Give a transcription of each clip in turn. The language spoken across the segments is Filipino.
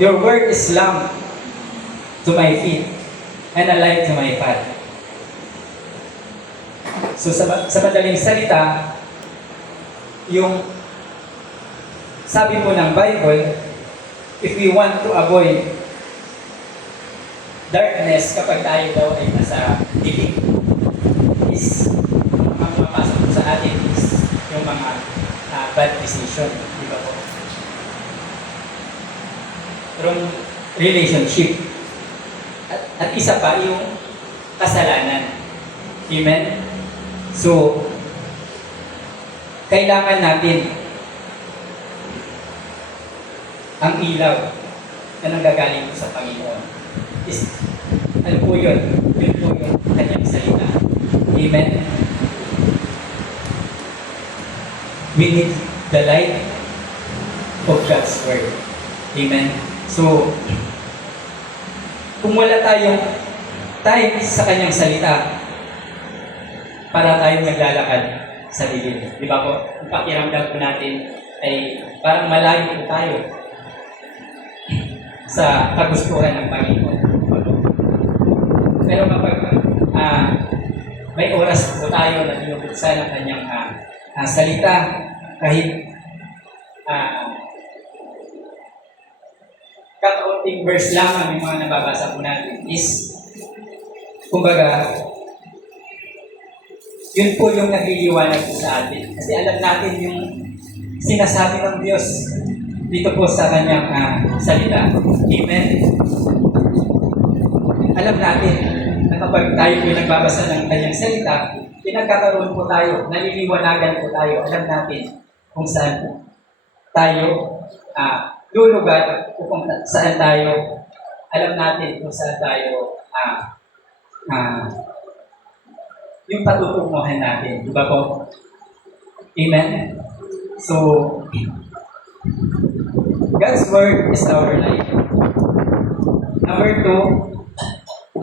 your word is lamp to my feet and a light to my path. So sa madaling salita, yung sabi po ng Bible, if we want to avoid darkness kapag tayo daw ay nasa dilim, is ang mapasok sa atin is yung mga bad decision, di ba po? From relationship. At isa pa yung kasalanan. Amen? So, kailangan natin ang ilaw na nanggagaling sa Panginoon. Ano po yun? Yun po yung kanyang salita. Amen? We need the light of God's Word. Amen? So, kung wala tayong time sa kanyang salita, para tayong naglalakad sa dilim. Di ba po? Ang pakiramdam po natin ay parang malayo po tayo sa kagustuhan ng Panginoon. Pero kapag may oras po tayo na binubuksan ang kanyang salita, kahit kakaunting verse lamang yung mga nababasa po natin is, kumbaga, yun po yung nagliliwanag po sa atin. Kasi alam natin yung sinasabi ng Diyos dito po sa kanyang salita. Amen? Alam natin na kapag tayo po nagbabasa ng kanyang salita, pinagkakaroon po tayo, naliliwanagan po tayo. Alam natin kung saan tayo lulugar o kung saan tayo, alam natin kung saan tayo yung patutunguhan natin. Diba po? Amen? So, God's Word is our life. Number 2,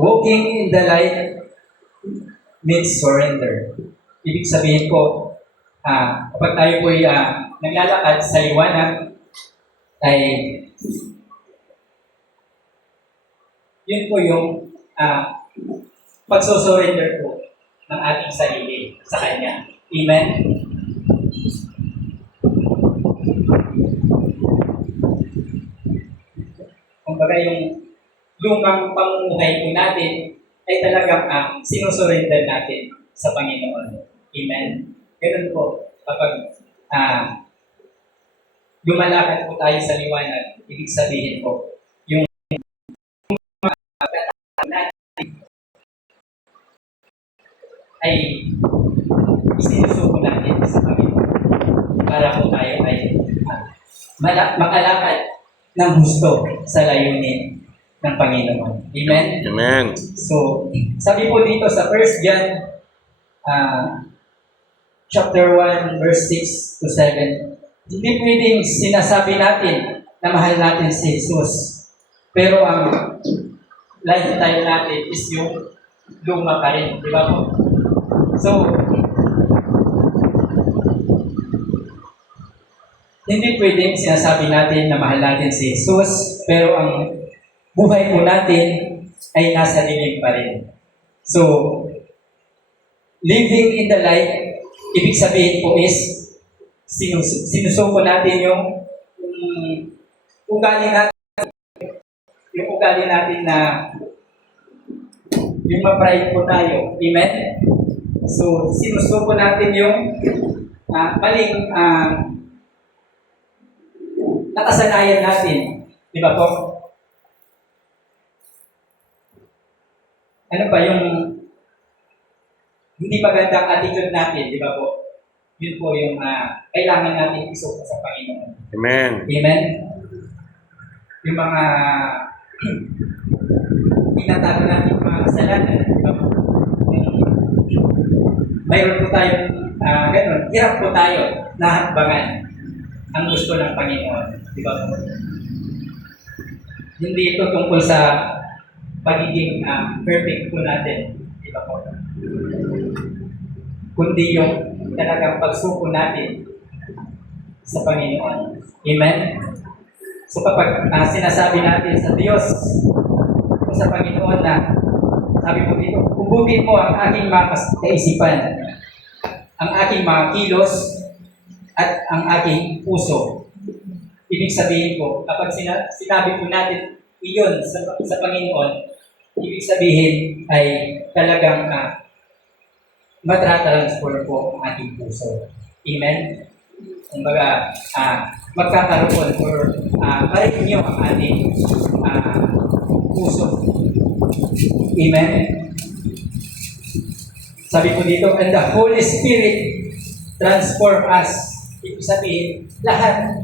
walking in the light means surrender. Ibig sabihin po, kapag tayo po naglalakad sa liwanag, ay yun po yung pagsusurrender po ng ating sarili sa Kanya. Amen? Kumbaga yung lumang pamumuhay po natin ay talagang sinusurrender natin sa Panginoon. Amen? Ganun po, kapag lumalakad po tayo sa liwanag, ibig sabihin po, yung ay isinusuko natin sa Panginoon para po tayo ay makalakad ng gusto sa layunin ng Panginoon. Amen? Amen. So, sabi po dito sa 1 John chapter 1 verse 6 to 7, hindi pwedeng sinasabi natin na mahal natin si Jesus, pero ang lifetime natin is yung luma pa rin. Di ba po? So, hindi pwedeng sinasabi natin na mahal natin si Jesus, pero ang buhay po natin ay nasa dilim pa rin. So, living in the light, ibig sabihin po is, sinusuko natin yung ugali natin na yung ma-pride po tayo. Amen? So, sinusuko natin yung maling nakasanayan natin. Di ba po? Ano ba yung hindi magandang attitude natin, di ba po? Yun po yung kailangan natin isuko sa Panginoon. Amen. Amen? Yung mga tinatago natin mga kasalanan, di ba po? Mayroon po tayong ganun, hirap po tayo na hakbangan ang gusto ng Panginoon. Di ba po? Hindi ito tungkol sa pagiging perfect po natin. Di ba po? Kundi yung talagang pagsuko natin sa Panginoon. Amen? So kapag sinasabi natin sa Diyos o sa Panginoon na, sabi mo dito, hubugin mo ang aking mga kaisipan, ang aking mga kilos, at ang aking puso. Ibig sabihin po, kapag sinabi po natin iyon sa Panginoon, ibig sabihin ay talagang matratransform po ang ating puso. Amen? Kumbaga, magkakaroon or ma-renew ang ating puso. Amen? Sabi ko dito, and the Holy Spirit transform us. Ibig sabihin, lahat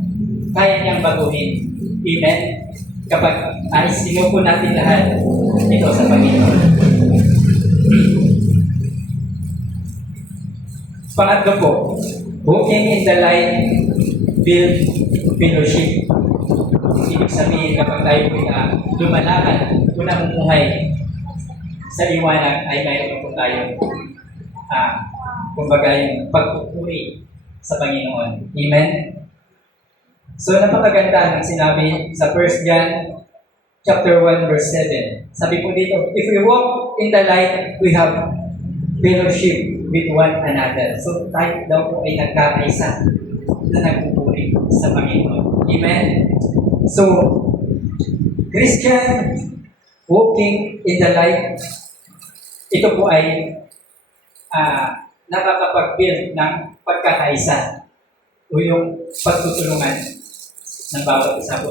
kaya niyang baguhin. Amen? Kapag sinuko natin lahat ito sa Panginoon. Pangatlo po, walking in the light build fellowship. Ibig sabihin, kapag tayo po lumalakad o namumuhay sa liwanag, ay mayroon po tayo kumbaga yung pagpupuri sa Panginoon. Amen? So, napakaganda ng sinabi sa 1 John chapter 1 verse 7. Sabi po dito, if we walk in the light, we have fellowship with one another. So, tayo daw po ay nagkakaisa na nagpupuri sa Panginoon. Amen? So, Christian walking in the light, ito po ay nakakapag-build ng pagkakaisa o yung pagtutulungan ng bawat isa po.